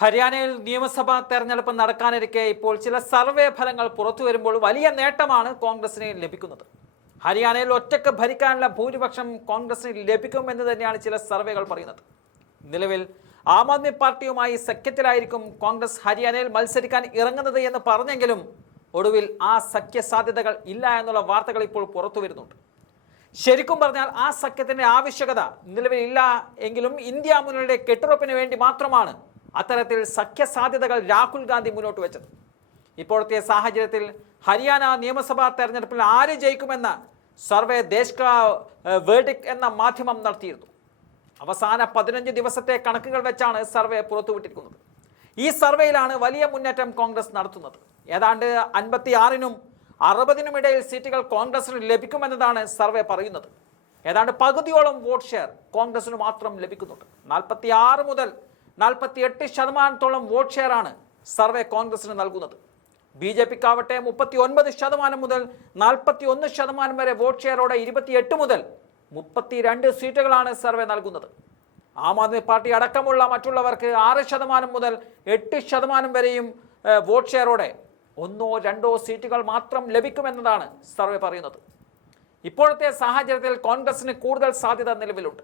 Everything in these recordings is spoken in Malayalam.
ഹരിയാനയിൽ നിയമസഭാ തെരഞ്ഞെടുപ്പ് നടക്കാനിരിക്കെ ഇപ്പോൾ ചില സർവേ ഫലങ്ങൾ പുറത്തു വരുമ്പോൾ വലിയ നേട്ടമാണ് കോൺഗ്രസിന് ലഭിക്കുന്നത്. ഹരിയാനയിൽ ഒറ്റയ്ക്ക് ഭരിക്കാനുള്ള ഭൂരിപക്ഷം കോൺഗ്രസിന് ലഭിക്കുമെന്ന് തന്നെയാണ് ചില സർവേകൾ പറയുന്നത്. നിലവിൽ ആം ആദ്മി പാർട്ടിയുമായി സഖ്യത്തിലായിരിക്കും കോൺഗ്രസ് ഹരിയാനയിൽ മത്സരിക്കാൻ ഇറങ്ങുന്നത് എന്ന് പറഞ്ഞെങ്കിലും ഒടുവിൽ ആ സഖ്യ സാധ്യതകൾ ഇല്ല എന്നുള്ള വാർത്തകൾ ഇപ്പോൾ പുറത്തു വരുന്നുണ്ട്. ശരിക്കും പറഞ്ഞാൽ ആ സഖ്യത്തിന്റെ ആവശ്യകത നിലവിലില്ല എങ്കിലും ഇന്ത്യ മുന്നണിയുടെ കെട്ടുറപ്പിന് വേണ്ടി മാത്രമാണ് അത്തരത്തിൽ സഖ്യസാധ്യതകൾ രാഹുൽ ഗാന്ധി മുന്നോട്ട് വെച്ചത്. ഇപ്പോഴത്തെ സാഹചര്യത്തിൽ ഹരിയാന നിയമസഭാ തെരഞ്ഞെടുപ്പിൽ ആര് ജയിക്കുമെന്ന് സർവേ ദേശ് കാ വേർഡിക്ട് എന്ന മാധ്യമം നടത്തിയിരുന്നു. അവസാന പതിനഞ്ച് ദിവസത്തെ കണക്കുകൾ വെച്ചാണ് സർവേ പുറത്തുവിട്ടിരിക്കുന്നത്. ഈ സർവേയിലാണ് വലിയ മുന്നേറ്റം കോൺഗ്രസ് നടത്തുന്നത്. ഏതാണ്ട് അൻപത്തി ആറിനും അറുപതിനും ഇടയിൽ സീറ്റുകൾ കോൺഗ്രസിന് ലഭിക്കുമെന്നതാണ് സർവേ പറയുന്നത്. ഏതാണ്ട് പകുതിയോളം വോട്ട് ഷെയർ കോൺഗ്രസിന് മാത്രം ലഭിക്കുന്നുണ്ട്. നാൽപ്പത്തി മുതൽ നാൽപ്പത്തി എട്ട് ശതമാനത്തോളം വോട്ട് ഷെയറാണ് സർവേ കോൺഗ്രസിന് നൽകുന്നത്. ബി ജെ പിക്കാവട്ടെ മുപ്പത്തി ഒൻപത് ശതമാനം മുതൽ നാൽപ്പത്തി ഒന്ന് ശതമാനം വരെ വോട്ട് ഷെയറോടെ ഇരുപത്തിയെട്ട് മുതൽ മുപ്പത്തിരണ്ട് സീറ്റുകളാണ് സർവേ നൽകുന്നത്. ആം ആദ്മി പാർട്ടി അടക്കമുള്ള മറ്റുള്ളവർക്ക് ആറ് ശതമാനം മുതൽ എട്ട് ശതമാനം വരെയും വോട്ട് ഷെയറോടെ ഒന്നോ രണ്ടോ സീറ്റുകൾ മാത്രം ലഭിക്കുമെന്നതാണ് സർവേ പറയുന്നത്. ഇപ്പോഴത്തെ സാഹചര്യത്തിൽ കോൺഗ്രസിന് കൂടുതൽ സാധ്യത നിലവിലുണ്ട്.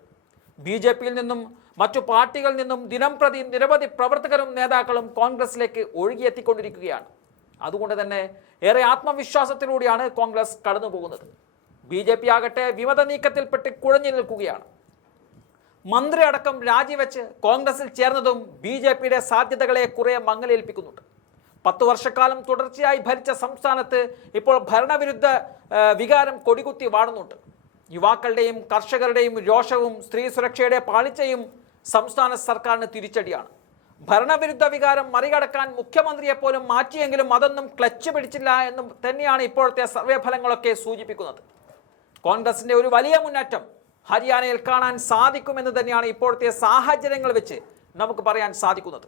ബി ജെ പിയിൽ നിന്നും മറ്റു പാർട്ടികളിൽ നിന്നും ദിനം പ്രതി നിരവധി പ്രവർത്തകരും നേതാക്കളും കോൺഗ്രസിലേക്ക് ഒഴുകിയെത്തിക്കൊണ്ടിരിക്കുകയാണ്. അതുകൊണ്ട് തന്നെ ഏറെ ആത്മവിശ്വാസത്തിലൂടെയാണ് കോൺഗ്രസ് കടന്നു പോകുന്നത് ബി ജെ പി ആകട്ടെ വിമത നീക്കത്തിൽപ്പെട്ട് കുഴഞ്ഞു നിൽക്കുകയാണ്. മന്ത്രി അടക്കം രാജിവെച്ച് കോൺഗ്രസിൽ ചേർന്നതും ബി ജെ പിയുടെ സാധ്യതകളെ കുറെ മങ്ങലേൽപ്പിക്കുന്നുണ്ട്. പത്തു വർഷക്കാലം തുടർച്ചയായി ഭരിച്ച സംസ്ഥാനത്ത് ഇപ്പോൾ ഭരണവിരുദ്ധ വികാരം കൊടികുത്തി വാടുന്നുണ്ട്. യുവാക്കളുടെയും കർഷകരുടെയും രോഷവും സ്ത്രീ സുരക്ഷയുടെ പാളിച്ചയും സംസ്ഥാന സർക്കാരിന് തിരിച്ചടിയാണ്. ഭരണവിരുദ്ധ വികാരം മറികടക്കാൻ മുഖ്യമന്ത്രിയെപ്പോലും മാറ്റിയെങ്കിലും അതൊന്നും ക്ലച്ച് പിടിച്ചില്ല എന്ന് തന്നെയാണ് ഇപ്പോഴത്തെ സർവേ ഫലങ്ങളൊക്കെ സൂചിപ്പിക്കുന്നത്. കോൺഗ്രസിന്റെ ഒരു വലിയ മുന്നേറ്റം ഹരിയാനയിൽ കാണാൻ സാധിക്കുമെന്ന് തന്നെയാണ് ഇപ്പോഴത്തെ സാഹചര്യങ്ങൾ വെച്ച് നമുക്ക് പറയാൻ സാധിക്കുന്നത്.